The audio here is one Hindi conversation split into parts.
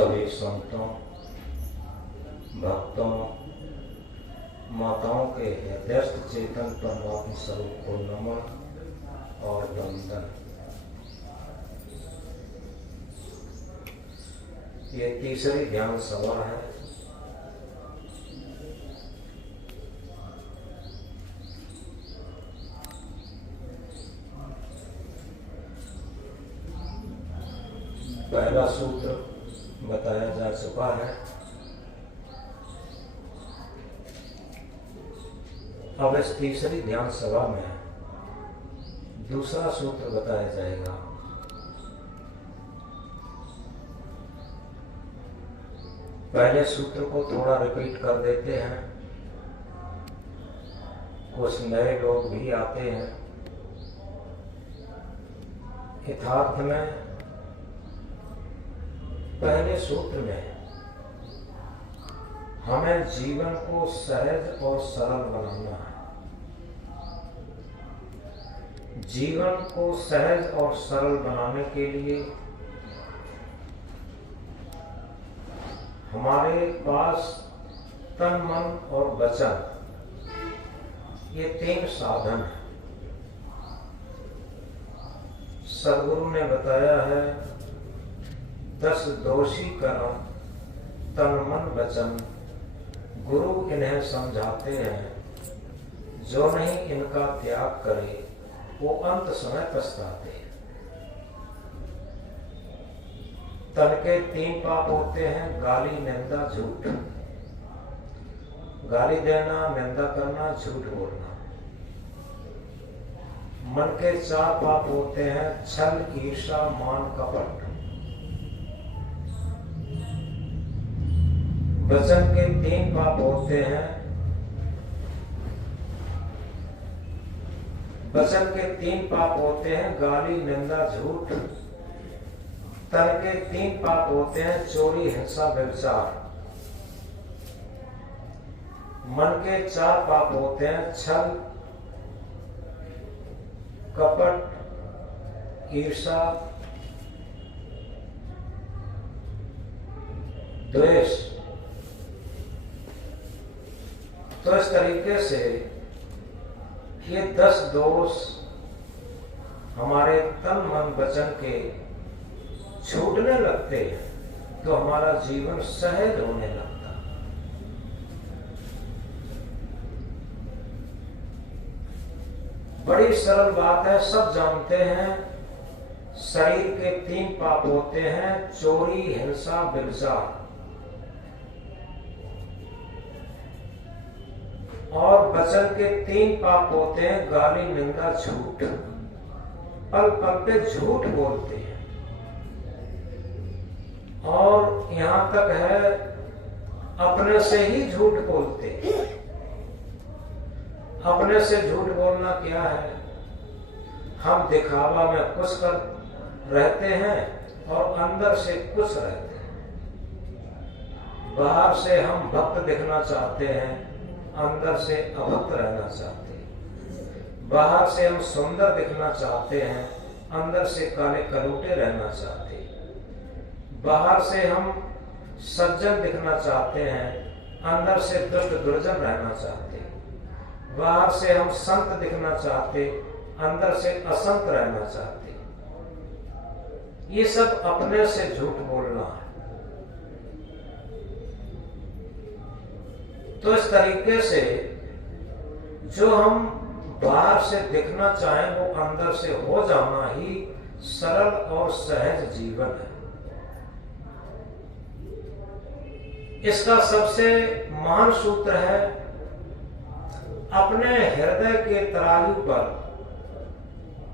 सभी संतों, भक्तों, माताओं के हृदयस्थ चेतन परमात्मा स्वरूप को नमन और वंदन। ये तीसरी ध्यान सभा है। पहला सूत्र बताया जा चुका है। अब इस तीसरी ध्यान सभा में दूसरा सूत्र बताया जाएगा। पहले सूत्र को थोड़ा रिपीट कर देते हैं, कुछ नए लोग भी आते हैं। यथार्थ में पहले सूत्र में हमें जीवन को सहज और सरल बनाना है। जीवन को सहज और सरल बनाने के लिए हमारे पास तन, मन और वचन, ये तीन साधन हैं। सद्गुरु ने बताया है 10 दोषी कर्म तन, मन, वचन, गुरु इन्हें समझाते हैं। जो नहीं इनका त्याग करे वो अंत समय पछताते हैं। तन के 3 पाप होते हैं: गाली, निंदा, झूठ। गाली देना, निंदा करना, झूठ बोलना। मन के 4 पाप होते हैं: छल, ईर्ष्या, मान, कपट। वचन के 3 पाप होते हैं। वचन के 3 पाप होते हैं: गाली, निंदा, झूठ। तन के 3 पाप होते हैं: चोरी, हिंसा, व्यभिचार। मन के 4 पाप होते हैं: छल, कपट, ईर्ष्या, द्वेष। तो इस तरीके से ये 10 दोष हमारे तन, मन, वचन के छूटने लगते हैं तो हमारा जीवन सहज होने लगता। बड़ी सरल बात है, सब जानते हैं। शरीर के 3 पाप होते हैं: चोरी, हिंसा, व्यभिचार। और वचन के 3 पाप होते हैं: गाली, निंदा, झूठ। पल पल पे झूठ बोलते हैं। और यहां तक है अपने से ही झूठ बोलते हैं। अपने से झूठ बोलना क्या है? हम दिखावा में कुछ कर रहते हैं और अंदर से कुछ रहते हैं। बाहर से हम भक्त दिखना चाहते हैं, अंदर से अभक्त रहना चाहते हैं। बाहर से हम सुंदर दिखना चाहते हैं, अंदर से काले कलूटे रहना चाहते हैं। बाहर से हम सज्जन दिखना चाहते हैं, अंदर से दुष्ट दुर्जन रहना चाहते हैं। बाहर से हम संत दिखना चाहते, अंदर से असंत रहना चाहते। ये सब अपने से झूठ बोलना है। तो इस तरीके से जो हम बाहर से दिखना चाहें वो अंदर से हो जाना ही सरल और सहज जीवन है। इसका सबसे महान सूत्र है अपने हृदय के तराजू पर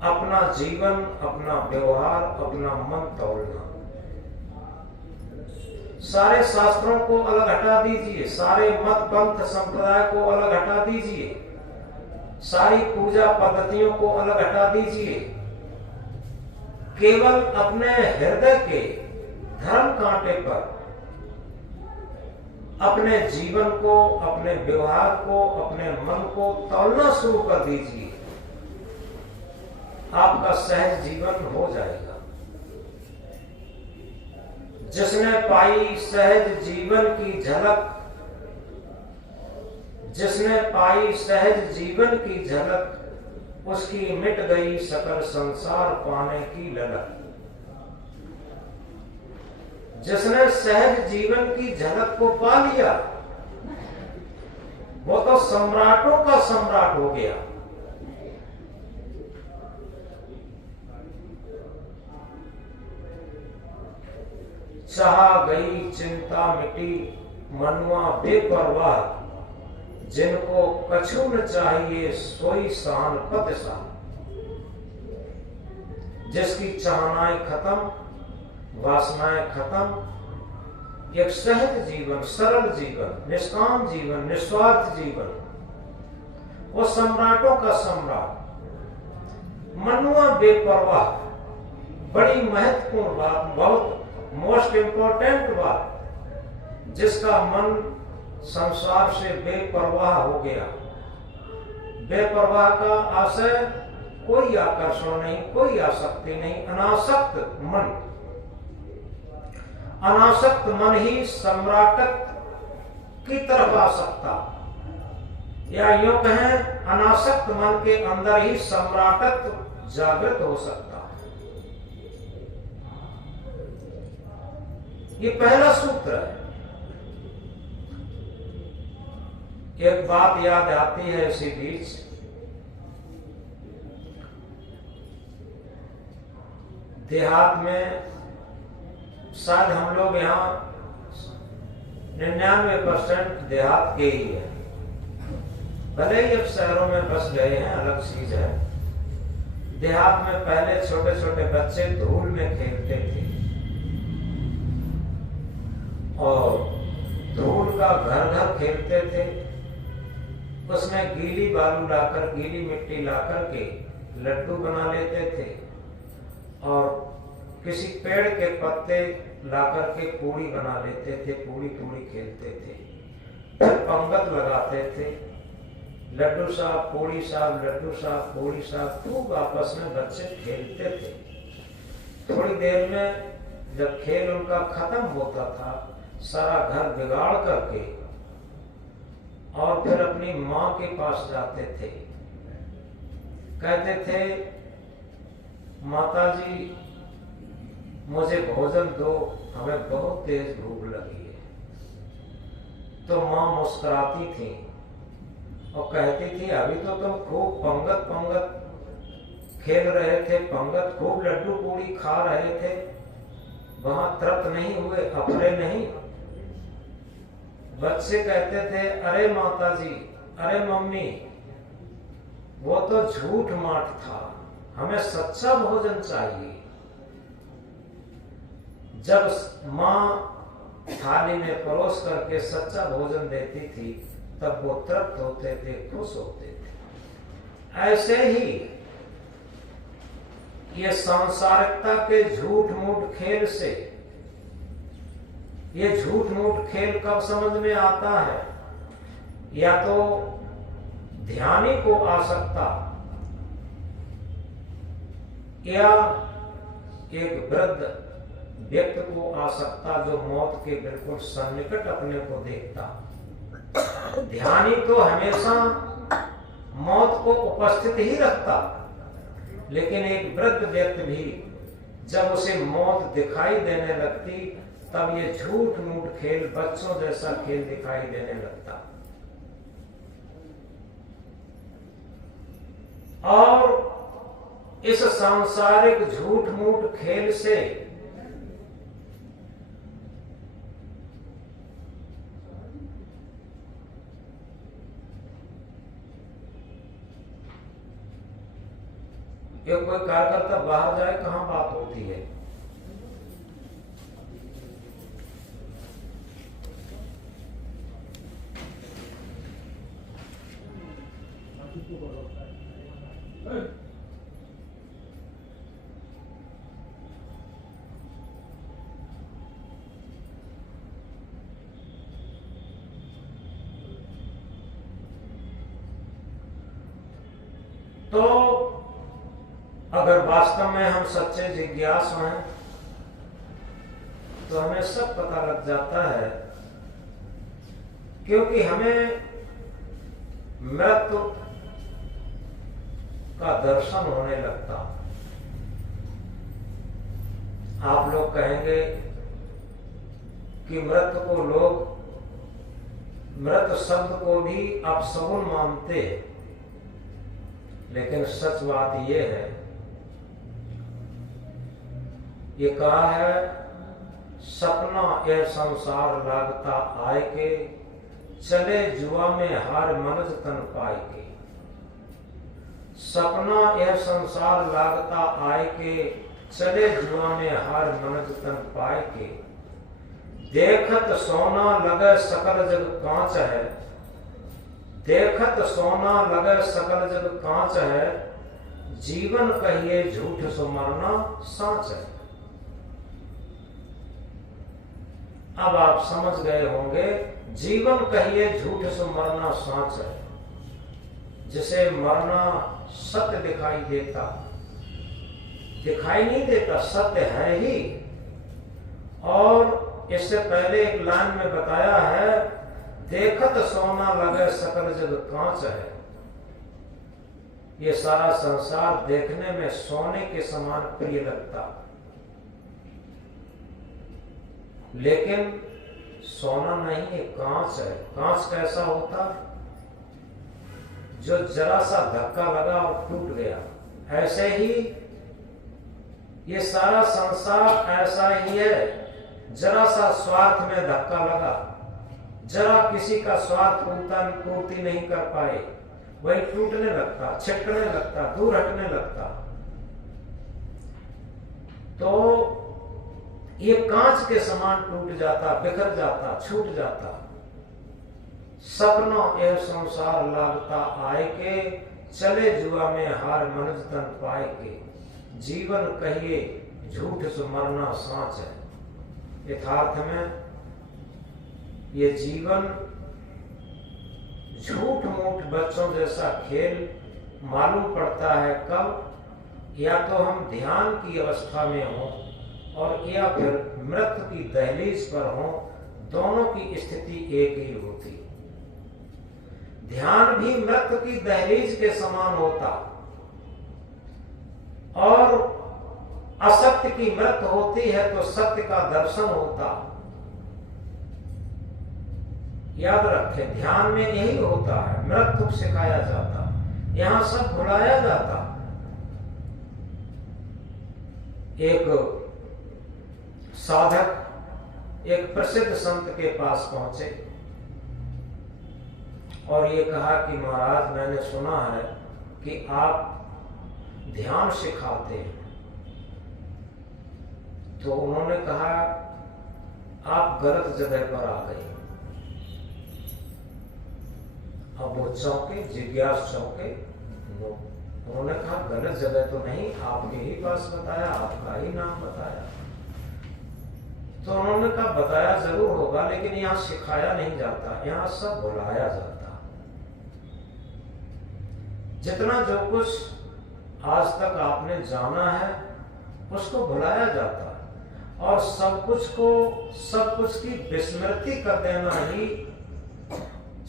अपना जीवन, अपना व्यवहार, अपना मन तौलना। सारे शास्त्रों को अलग हटा दीजिए, सारे मत, पंथ, संप्रदाय को अलग हटा दीजिए, सारी पूजा पद्धतियों को अलग हटा दीजिए। केवल अपने हृदय के धर्म कांटे पर अपने जीवन को, अपने व्यवहार को, अपने मन को तौलना शुरू कर दीजिए। आपका सहज जीवन हो जाएगा। जिसने पाई सहज जीवन की झलक, जिसने पाई सहज जीवन की झलक, उसकी मिट गई सकल संसार पाने की ललक। जिसने सहज जीवन की झलक को पा लिया वो तो सम्राटों का सम्राट हो गया। चाह गई चिंता मिटी मनुआ बेपरवाह, जिनको कछु न चाहिए सोई शान पद सा। जिसकी चाहनाएं खत्म, वासनाएं खत्म, एक सहज जीवन, सरल जीवन, निष्काम जीवन, निस्वार्थ जीवन, वो सम्राटों का सम्राट। मनुआ बेपरवाह, बड़ी महत्वपूर्ण बात, बहुत मोस्ट इंपॉर्टेंट बात। जिसका मन संसार से बेपरवाह हो गया। बेपरवाह का आशय कोई आकर्षण नहीं, कोई आसक्ति नहीं, अनासक्त मन। अनासक्त मन ही सम्राटक की तरफ आ सकता, या यूं कहें अनासक्त मन के अंदर ही सम्राटक जागृत हो सकता। ये पहला सूत्र है। एक बात याद आती है इसी बीच, देहात में शायद हम लोग यहाँ 99% देहात के ही है, भले ही अब शहरों में बस गए हैं, अलग चीज है। देहात में पहले छोटे छोटे बच्चे धूल में खेलते थे और धूल का घर घर खेलते थे। उसमें गीली बालू लाकर, गीली मिट्टी लाकर के लड्डू बना लेते थे और किसी पेड़ के पत्ते लाकर के पूड़ी बना लेते थे, पूड़ी पूड़ी खेलते थे। फिर पंगत लगाते थे, लड्डू साहब पूड़ी साहब, लड्डू साहब पूड़ी साहब, खूब आपस में बच्चे खेलते थे। थोड़ी देर में जब खेल उनका खत्म होता था, सारा घर बिगाड़ करके और फिर अपनी माँ के पास जाते थे। कहते थे, माता जी मुझे भोजन दो, हमें बहुत तेज भूख लगी है। तो माँ मुस्कुराती थी और कहती थी, अभी तो तुम खूब पंगत खेल रहे थे, पंगत खूब लड्डू पूड़ी खा रहे थे, वहां तृप्त नहीं हुए, अपने नहीं। बच्चे कहते थे, अरे माता जी, अरे मम्मी, वो तो झूठ माठ था, हमें सच्चा भोजन चाहिए। जब माँ थाली में परोस करके सच्चा भोजन देती थी तब वो तृप्त होते थे, खुश होते थे। ऐसे ही ये सांसारिकता के झूठ मूठ खेल से, ये झूठ मूठ खेल कब समझ में आता है? या तो ध्यानी को आ सकता, या एक वृद्ध व्यक्ति को आ सकता जो मौत के बिल्कुल सन्निकट अपने को देखता। ध्यानी तो हमेशा मौत को उपस्थित ही रखता, लेकिन एक वृद्ध व्यक्ति भी जब उसे मौत दिखाई देने लगती तब ये झूठ मूठ खेल, बच्चों जैसा खेल दिखाई देने लगता। और इस सांसारिक झूठ मूठ खेल से ये कोई कार्यकर्ता बाहर जाए, कहां बात होती है? तो अगर वास्तव में हम सच्चे जिज्ञासु हैं तो हमें सब पता लग जाता है, क्योंकि हमें मृत्यु का दर्शन होने लगता। आप लोग कहेंगे कि मृत्यु को लोग मृत शब्द को भी अपशगुन मानते, लेकिन सच बात यह है, ये कहा है सपना यह संसार लागता आय के, चले जुआ में हार मनज तन पाए के। सपना यह संसार लागता आय के, चले जुआ में हार मनज तन पाए के। देखत सोना लगे सकल जग कांच है, देखत सोना लगे सकल जग कांच है, जीवन कहिए झूठ सो मरना सांच है। अब आप समझ गए होंगे, जीवन कहिए झूठ सो मरना सांच है। जिसे मरना सत्य दिखाई देता, दिखाई नहीं देता, सत्य है ही। और इससे पहले एक लाइन में बताया है, देखत सोना लगे सकल जग कांच है। ये सारा संसार देखने में सोने के समान प्रिय लगता, लेकिन सोना नहीं है, कांच है। कांच कैसा होता? जो जरा सा धक्का लगा और टूट गया। ऐसे ही ये सारा संसार ऐसा ही है, जरा सा स्वार्थ में धक्का लगा, जरा किसी का स्वार्थ पूर्ति नहीं कर पाए, वही टूटने लगता, छिटकने लगता, दूर हटने लगता। तो ये कांच के समान टूट जाता, बिखर जाता, छूट जाता। सपना यह संसार लागता आए के, चले जुआ में हार मनज तन पाए के। जीवन कहिए झूठ सो मरना सांच है। यथार्थ में ये जीवन झूठ मूठ बच्चों जैसा खेल मालूम पड़ता है। कब? या तो हम ध्यान की अवस्था में हों और या फिर मृत्यु की दहलीज पर हों, दोनों की स्थिति एक ही होती। ध्यान भी मृत्यु की दहलीज के समान होता, और असत्य की मृत्यु होती है तो सत्य का दर्शन होता। याद रखें, ध्यान में यही होता है, मृत्यु सिखाया जाता, यहां सब भुलाया जाता। एक साधक एक प्रसिद्ध संत के पास पहुंचे और ये कहा कि महाराज, मैंने सुना है कि आप ध्यान सिखाते हैं। तो उन्होंने कहा, आप गलत जगह पर आ गए। अब वो चौंके, जिज्ञास चौंके। उन्होंने कहा, गलत जगह तो नहीं, आपके ही पास बताया, आपका ही नाम बताया। तो उन्होंने कहा, बताया जरूर होगा, लेकिन यहां सिखाया नहीं जाता, यहां सब बुलाया जाता। जितना जो कुछ आज तक आपने जाना है उसको भुलाया जाता, और सब कुछ की विस्मृति कर देना ही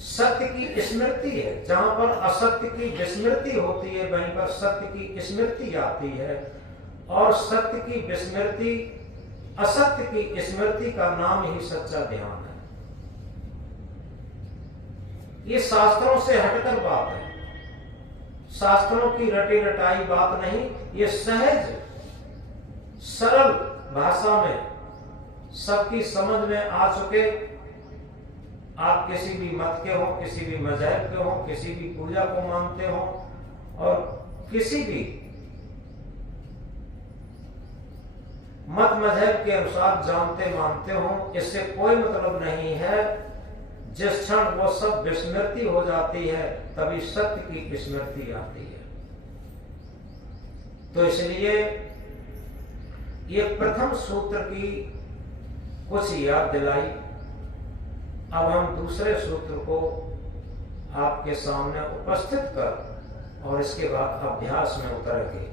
सत्य की स्मृति है। जहां पर असत्य की विस्मृति होती है, वहीं पर सत्य की स्मृति आती है, और सत्य की विस्मृति, असत्य की स्मृति का नाम ही सच्चा ध्यान है। ये शास्त्रों से हटकर बात है, शास्त्रों की रटी रटाई बात नहीं। ये सहज सरल भाषा में सबकी समझ में आ चुके। आप किसी भी मत के हो, किसी भी मजहब के हो, किसी भी पूजा को मानते हो, और किसी भी मत मजहब के अनुसार जानते मानते हो, इससे कोई मतलब नहीं है। जिस क्षण वो सब विस्मृति हो जाती है, तभी सत्य की स्मृति आती है। तो इसलिए ये प्रथम सूत्र की कुछ याद दिलाई। अब हम दूसरे सूत्र को आपके सामने उपस्थित कर और इसके बाद अभ्यास में उतरेंगे।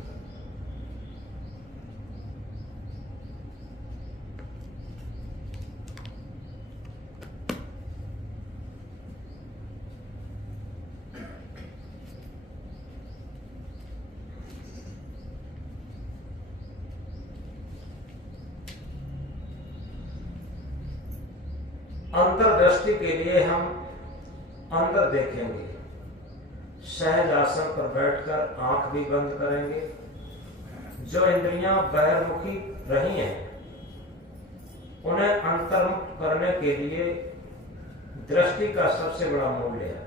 अंतर्दृष्टि के लिए हम अंदर देखेंगे। सहज आसन पर बैठकर आंख भी बंद करेंगे। जो इंद्रियां बहिर्मुखी रही हैं उन्हें अंतर्मुख करने के लिए दृष्टि का सबसे बड़ा मूल्य है।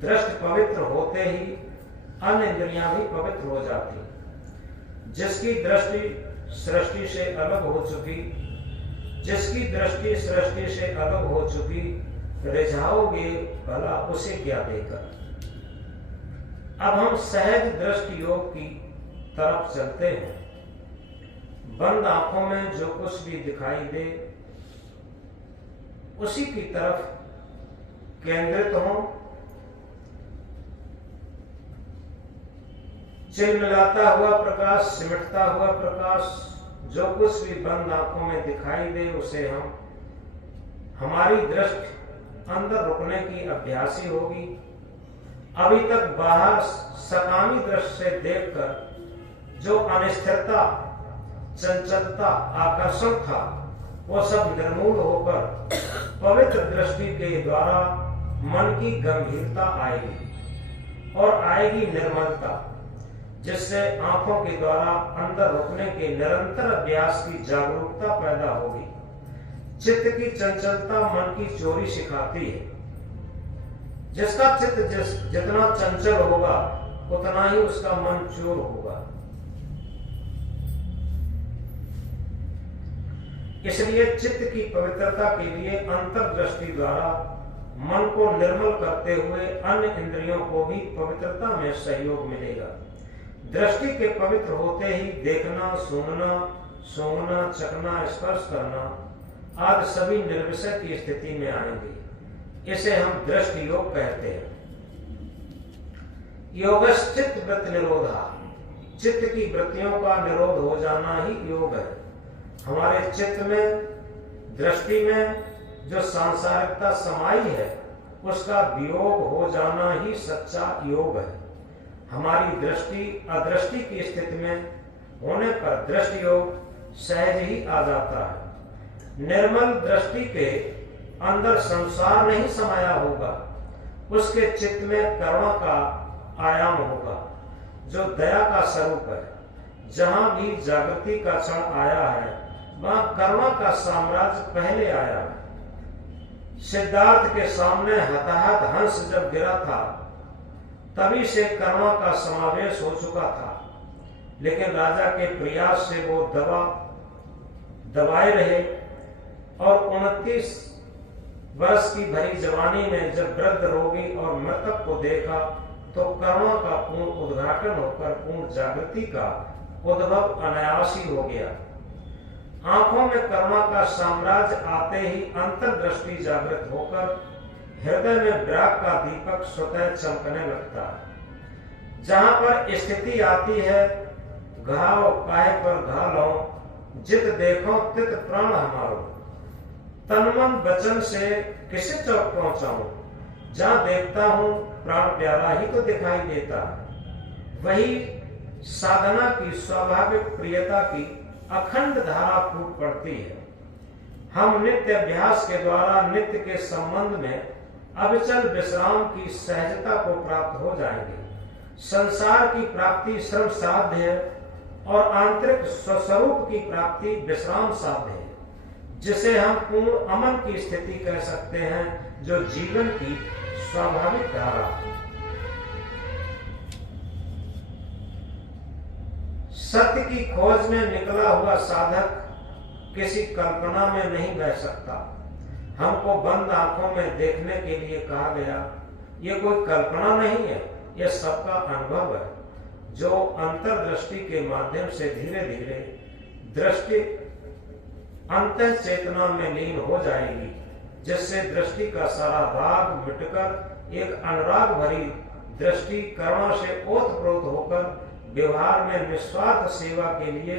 दृष्टि पवित्र होते ही अन्य इंद्रियां भी पवित्र हो जाती। जिसकी दृष्टि सृष्टि से अलग हो चुकी, जिसकी दृष्टि सृष्टि से अलग हो चुकी, रिझाओगे भला उसे क्या देकर। अब हम सहज दृष्टि योग की तरफ चलते हैं। बंद आंखों में जो कुछ भी दिखाई दे उसी की तरफ केंद्रित हो। चिलमिलाता हुआ प्रकाश, सिमटता हुआ प्रकाश, जो कुछ भी बंद आंखों में दिखाई दे उसे हम, हमारी दृष्टि अंदर रुकने की अभ्यासी होगी। अभी तक बाहर सकामी दृष्टि से देखकर जो अनिश्चितता, चंचलता, आकर्षण था वो सब निर्मूल होकर पवित्र दृष्टि के द्वारा मन की गंभीरता आएगी और आएगी निर्मलता, जिससे आंखों के द्वारा अंदर रुकने के निरंतर अभ्यास की जागरूकता पैदा होगी। चित्त की चंचलता मन की चोरी सिखाती है। जिसका चित्त जितना चंचल होगा उतना ही उसका मन चोर होगा। इसलिए चित्त की पवित्रता के लिए अंतर्दृष्टि द्वारा मन को निर्मल करते हुए अन्य इंद्रियों को भी पवित्रता में सहयोग मिलेगा। दृष्टि के पवित्र होते ही देखना, सुनना, सूंघना, चखना, स्पर्श करना आदि सभी निर्विषय की स्थिति में आएंगे। इसे हम दृष्टि योग कहते हैं। योगश्चित्त वृत्ति निरोधा, चित्त की वृत्तियों का निरोध हो जाना ही योग है। हमारे चित्त में, दृष्टि में जो सांसारिकता समाई है उसका वियोग हो जाना ही सच्चा योग है। हमारी दृष्टि अदृष्टि की स्थिति में होने पर दृष्टि योग सहज ही आ जाता है। निर्मल दृष्टि के अंदर संसार नहीं समाया होगा, उसके चित्त में करुणा का आयाम होगा जो दया का स्वरूप है। जहां भी जागृति का क्षण आया है वहां करुणा का साम्राज्य पहले आया है। सिद्धार्थ के सामने हताहत हंस जब गिरा था तभी से करुणा का समावेश हो चुका था, लेकिन राजा के प्रयास से वो दबाए रहे और 29 वर्ष की भरी जवानी में जब वृद्ध रोगी और मृतक को देखा तो करुणा का पूर्ण उद्घाटन होकर पूर्ण जागृति का उद्भव अनायास ही हो गया। आंखों में करुणा का साम्राज्य आते ही अंतर्दृष्टि जागृत होकर हृदय में विराग का दीपक स्वतः चमकने लगता है। जहां पर स्थिति आती है, घाव काहे पर घालो, जित देखो तित प्राण हमारो, तन मन वचन से किसे चौक पहुंचाऊं। जहां देखता हूं प्राण प्यारा ही तो दिखाई देता है। वही साधना की स्वाभाविक प्रियता की अखंड धारा फूट पड़ती है। हम नित्य अभ्यास के द्वारा नित्य के संबंध में अविचल विश्राम की सहजता को प्राप्त हो जाएंगे। संसार की प्राप्ति श्रम साध्य है और आंतरिक स्वस्वरूप की प्राप्ति विश्राम साध्य है, जिसे हम पूर्ण अमन की स्थिति कह सकते हैं, जो जीवन की स्वाभाविक धारा। सत्य की खोज में निकला हुआ साधक किसी कल्पना में नहीं बह सकता। हमको बंद आंखों में देखने के लिए कहा गया, ये कोई कल्पना नहीं है, यह सबका अनुभव है, जो अंतर्दृष्टि के माध्यम से धीरे धीरे दृष्टि अंतः चेतना में लीन हो जाएगी, जिससे दृष्टि का सारा राग मिटकर एक अनुराग भरी दृष्टि करुणा से ओतप्रोत होकर व्यवहार में निस्वार्थ सेवा के लिए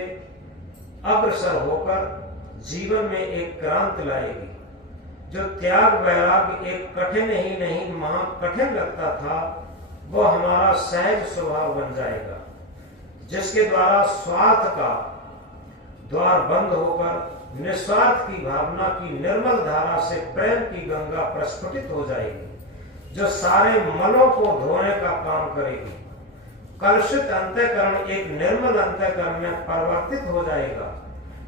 अग्रसर होकर जीवन में एक क्रांति लाएगी। जो त्याग वैराग्य एक कठिन ही नहीं महाकठिन लगता था, वो हमारा सहज स्वभाव बन जाएगा, जिसके द्वारा स्वार्थ का द्वार बंद होकर निस्वार्थ की भावना की निर्मल धारा से प्रेम की गंगा प्रस्फुटित हो जाएगी, जो सारे मलों को धोने का काम करेगी। कलुषित अंतःकरण एक निर्मल अंतःकरण में परिवर्तित हो जाएगा।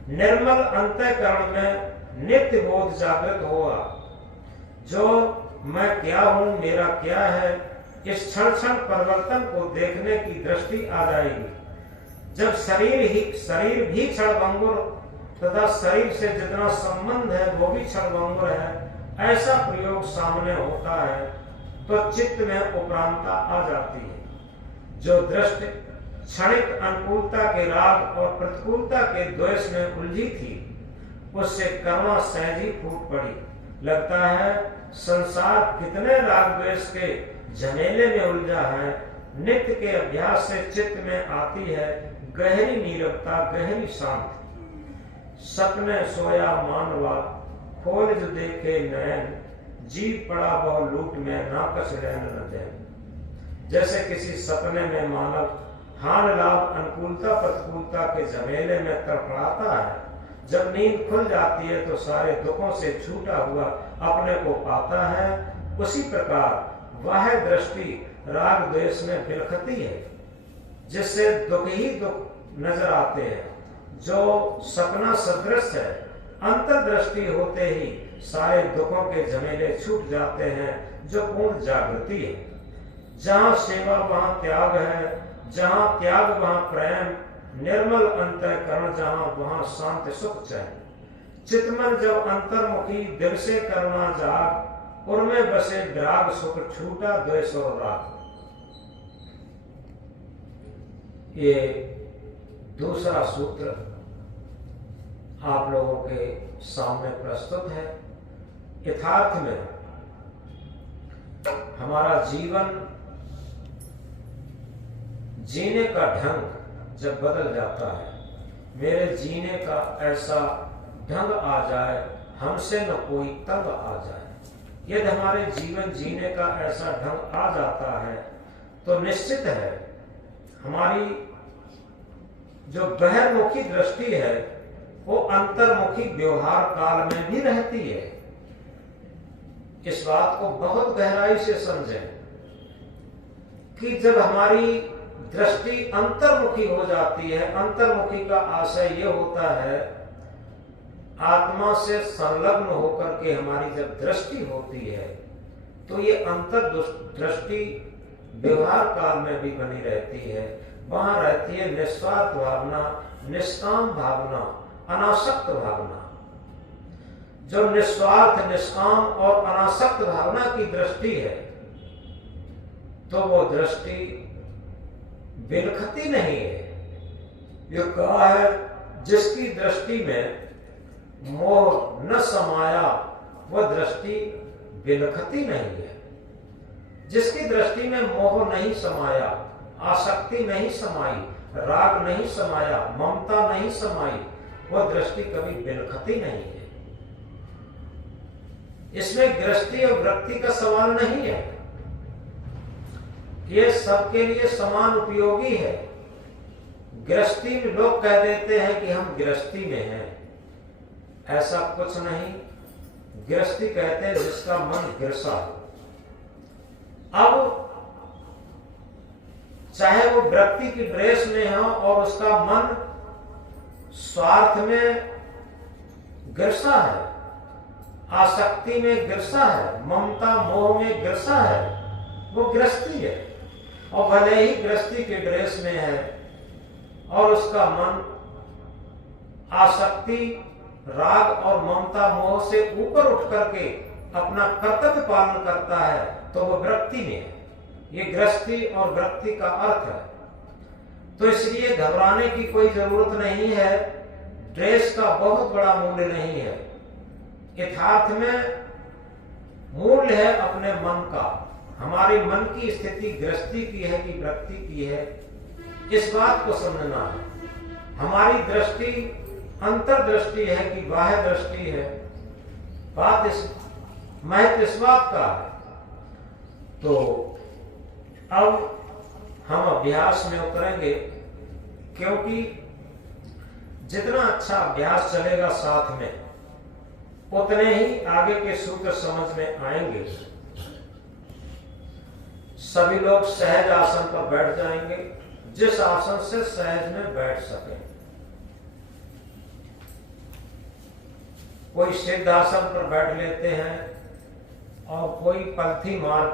निर्मल अंतःकरण में नित्य बोध जागृत होगा। जो मैं क्या हूं, मेरा क्या है, इस क्षण क्षण परिवर्तन को देखने की दृष्टि आ जाएगी। जब शरीर भी क्षणभंगुर तथा शरीर से जितना संबंध है वो भी क्षणभंगुर है, ऐसा प्रयोग सामने होता है तो चित्त में उपरांता आ जाती है। जो दृष्टि क्षणिक अनुकूलता के राग और प्रतिकूलता के द्वेष में उलझी थी, उससे करुणा सहज ही फूट पड़ी। लगता है संसार कितने राग द्वेष के झमेले में उलझा है। नित्य के अभ्यास से चित्त में आती है गहरी नीरवता, गहरी शांति। सपने सोया मानवा, खोल जो देखे नैन, जीव पड़ा बहु लूट में, ना कस रहन न देन। जैसे किसी सपने में मानव हान लाभ अनुकूलता प्रतिकूलता के झमेले में तड़फड़ाता है, जब नींद खुल जाती है तो सारे दुखों से छूटा हुआ अपने को पाता है। उसी प्रकार वह दृष्टि राग द्वेष में बिलखती है, जिससे दुख ही दुख नजर आते हैं। जो सपना सदृश है, अंतर्दृष्टि होते ही सारे दुखों के झमेले छूट जाते हैं, जो पूर्ण जागृति है। जहाँ सेवा वहाँ त्याग है, जहाँ त्याग वहाँ प्रेम, निर्मल अंतःकरण जहाँ वहाँ शांति सुख चैन। चितमन जब अंतर्मुखी दिल से करुणा जाग, उनमें बसे विराग सुख, छूटा द्वेष और राग। ये दूसरा सूत्र आप लोगों के सामने प्रस्तुत है। यथार्थ में हमारा जीवन जीने का ढंग जब बदल जाता है, मेरे जीने का ऐसा ढंग आ जाए, हमसे न कोई तंग आ जाए, यदि हमारे जीवन जीने का ऐसा ढंग आ जाता है तो निश्चित है हमारी जो बहिर्मुखी दृष्टि है वो अंतर्मुखी व्यवहार काल में भी रहती है। इस बात को बहुत गहराई से समझें कि जब हमारी दृष्टि अंतर्मुखी हो जाती है, अंतर्मुखी का आशय यह होता है आत्मा से संलग्न होकर के हमारी जब दृष्टि होती है तो ये अंतर दृष्टि व्यवहार काल में भी बनी रहती है। वहां रहती है निस्वार्थ भावना, निष्काम भावना, अनासक्त भावना। जो निस्वार्थ, निष्काम और अनासक्त भावना की दृष्टि है तो वो दृष्टि बिलखती नहीं है। ये कहा है जिसकी दृष्टि में मोह न समाया वह दृष्टि बिलखती नहीं है। जिसकी दृष्टि में मोह नहीं समाया, आसक्ति नहीं समाई, राग नहीं समाया, ममता नहीं समाई, वह दृष्टि कभी बिलखती नहीं है। इसमें गृहस्थी और वृत्ति का सवाल नहीं है, ये सबके लिए समान उपयोगी है। गृहस्थी में लोग कह देते हैं कि हम गृहस्थी में हैं, ऐसा कुछ नहीं। गृहस्थी कहते हैं जिसका मन गिरसा हो। अब चाहे वो वृत्ति की ड्रेस में हो और उसका मन स्वार्थ में गिरसा है, आसक्ति में गिरसा है, ममता मोह में गिरसा है, वो गृहस्थी है। और भले ही गृहस्थी के ड्रेस में है और उसका मन आसक्ति, राग और ममता मोह से ऊपर उठ करके अपना कर्तव्य पालन करता है तो वो वृत्ति में है। ये गृहस्थी और वृत्ति का अर्थ है। तो इसलिए घबराने की कोई जरूरत नहीं है। ड्रेस का बहुत बड़ा मूल्य नहीं है। यथार्थ में मूल्य है अपने मन का। हमारे मन की स्थिति गृहस्थी की है कि वृत्ति की है, इस बात को समझना है। हमारी दृष्टि अंतर्दृष्टि है कि बाह्य दृष्टि है, बात इस महत्व इस बात का है। तो अब हम अभ्यास में उतरेंगे, क्योंकि जितना अच्छा अभ्यास चलेगा साथ में, उतने ही आगे के सूत्र समझ में आएंगे। सभी लोग सहज आसन पर बैठ जाएंगे, जिस आसन से सहज में बैठ सके। कोई सिद्ध आसन पर बैठ लेते हैं और कोई पलथी मार के